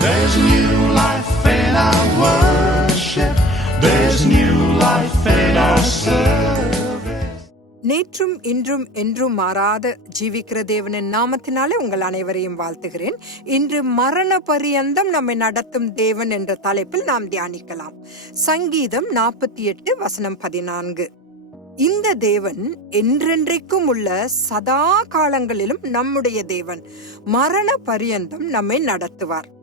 There's new life in our worship. There's new life in our service. நேற்றும் இன்றும் என்றும் மாறாத ஜீவிக்கிற தேவனின் நாமத்தினாலே உங்கள் அனைவரையும் வாழ்த்துகிறேன். இன்று மரண பரியந்தம் நம்மை நடத்தும் தேவன் என்ற தலைப்பில் நாம் தியானிக்கலாம். சங்கீதம் நாற்பத்தி எட்டு வசனம் பதினான்கு. இந்த தேவன் என்றென்றைக்கும் உள்ள சதா காலங்களிலும் நம்முடைய தேவன். மரண பரியந்தம் நம்மை நடத்துவார்.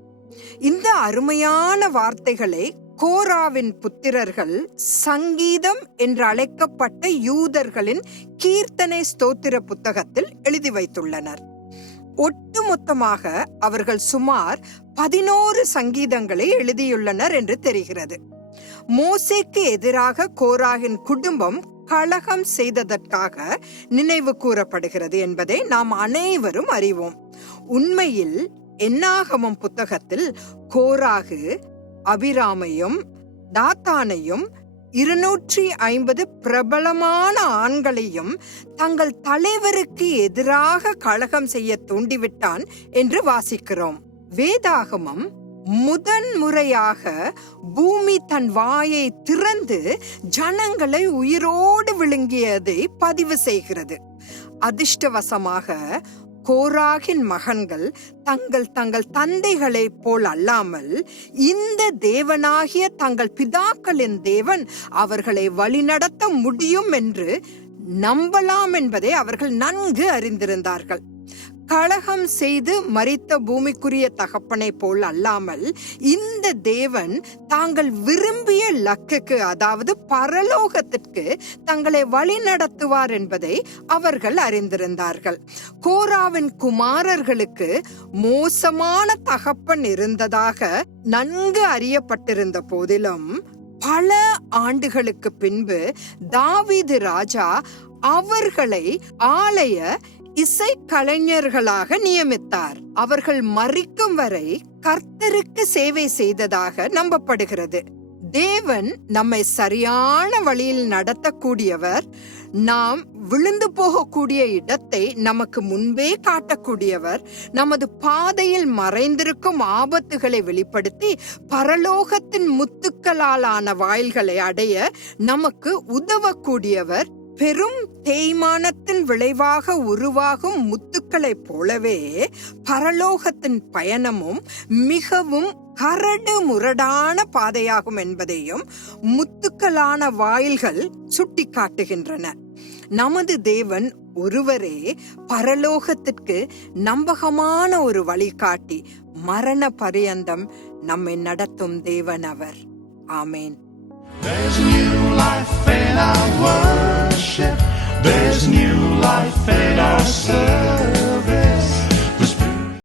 இந்த அருமையான வார்த்தைகளை கோராவின் புத்திரர்கள் சங்கீதம் என்று அழைக்கப்பட்ட யூதர்களின் கீர்த்தனை ஸ்தோத்திர புத்தகத்தில் எழுதி வைத்துள்ளனர். ஒட்டுமொத்தமாக அவர்கள் சுமார் பதினோரு சங்கீதங்களை எழுதியுள்ளனர் என்று தெரிகிறது. மோசேக்கு எதிராக கோராகின் குடும்பம் கலகம் செய்ததற்காக நினைவு கூறப்படுகிறது என்பதை நாம் அனைவரும் அறிவோம். உண்மையில் என்னாகமம் புத்தகத்தில் கோராகு அபிராமையும் தாத்தானையும் இருநூற்றி ஐம்பது பிரபலமான ஆண்களையும் தங்கள் தலைவருக்கு எதிராக கழகம் செய்ய தூண்டிவிட்டான் என்று வாசிக்கிறோம். வேதாகமம் முதன் முறையாக பூமி தன் வாயை திறந்து ஜனங்களை உயிரோடு விழுங்கியதை பதிவு செய்கிறது. அதிர்ஷ்டவசமாக கோராகின் மகன்கள் தங்கள் தங்கள் தந்தைகளைப் போல் அல்லாமல் இந்த தேவனாகிய தங்கள் பிதாக்களின் தேவன் அவர்களை வழிநடத்த முடியும் என்று நம்பலாம் என்பதை அவர்கள் நன்கு அறிந்திருந்தார்கள். கழகம் செய்து மறித்த பூமிக்குரிய தகப்பனை போல் அல்லாமல் இந்த தேவன் தாங்கள் விரும்பிய லக்குக்கு அதாவது பரலோகத்திற்கு தங்களை வழி நடத்துவார் என்பதை அவர்கள் அறிந்திருந்தார்கள். கோராவின் குமாரர்களுக்கு மோசமான தகப்பன் இருந்ததாக நன்கு அறியப்பட்டிருந்த போதிலும் பல ஆண்டுகளுக்கு பின்பு தாவீது ராஜா அவர்களை ஆலய இசை கலைஞர்களாக நியமித்தார். அவர்கள் மறிக்கும் வரை கர்த்தருக்கு சேவை செய்ததாக நம்பப்படுகிறது. தேவன் நம்மை சரியான வழியில் நடத்தக்கூடியவர். நாம் விழுந்து போகக்கூடிய இடத்தை நமக்கு முன்பே காட்டக்கூடியவர். நமது பாதையில் மறைந்திருக்கும் ஆபத்துகளை வெளிப்படுத்தி பரலோகத்தின் முத்துக்களாலான வாயில்களை அடைய நமக்கு உதவக்கூடியவர். பெரும் தேய்மானத்தின் விளைவாக உருவாகும் முத்துக்களைப் போலவே பரலோகத்தின் பயணமும் மிகவும் கரடு முரடான பாதையாகும் என்பதையும் முத்துக்களான வாயில்கள் சுட்டிக்காட்டுகின்றன. நமது தேவன் ஒருவரே பரலோகத்திற்கு நம்பகமான ஒரு வழிகாட்டி மரண பரியந்தம் நம்மை நடத்தும் தேவன் அவர். ஆமேன். Life in our worship. There's new life in our service.